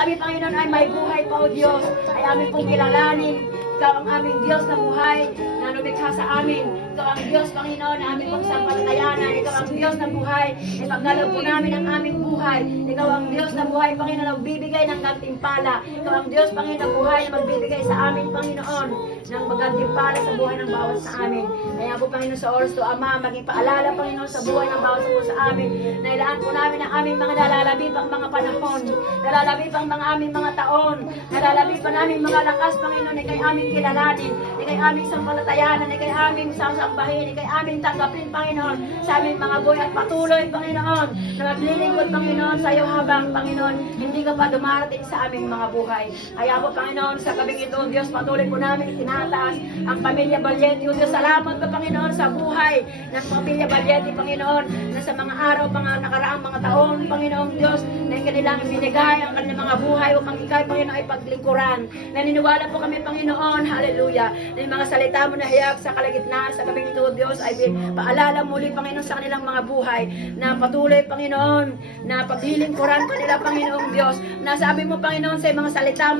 kami, Panginoon, ay may buhay pa, O Diyos, ay amin pong kilalanin. Ikaw ang aming Diyos na buhay na lumikha sa amin. Ikaw ang Diyos, Panginoon, na aming pagsampalatayanan. Ikaw ang Diyos na buhay. Ipagdalaw po namin ang aming buhay. Ikaw ang Diyos na buhay, Panginoon, na magbibigay ng gantimpala. Ikaw ang Diyos, Panginoon, na buhay na magbibigay sa amin, Panginoon, ng magantimpala sa buhay ng bawat sa amin. Kaya po, Panginoon, sa oras to, Ama, maging paalala, Panginoon, sa buhay ng bawat sa amin. Nailaan po namin ang aming mga nalalabib ang mga panahon. Nalalabib ang mga aming mga taon. Nalalabib ang aming mga lakas, Panginoon, ikay aming kilalanin, ikay aming sampalatayanan, ikay aming sasambahin, ikay aming tanggapin, Panginoon, sa aming mga buhay at patuloy, Panginoon, na maglilingkod, Panginoon, sa iyo habang, Panginoon, hindi ka pa dumarating sa aming mga buhay. Kaya po, Panginoon, sa gabing ito, Diyos, patuloy po namin itinataas ang pamilya Valiente. O Diyos, salamat po, Panginoon, sa buhay ng pamilya Valiente, Panginoon, na sa mga araw, mga nakaraang mga taon, Panginoon Diyos, na kanilang binigay ang kanilang mga buhay upang ikay, Panginoon, ay paglingkuran. Naniniwala po kami, Panginoon, hallelujah, na yung mga salita mo na hiyak sa kalagitnaan sa gabing ito, Diyos, ay paalala muli, Panginoon, sa kanilang mga buhay, na patuloy, Panginoon, na paglilingkuran kanila, Panginoong Diyos, na sabi mo, Panginoon, sa mga salita mo,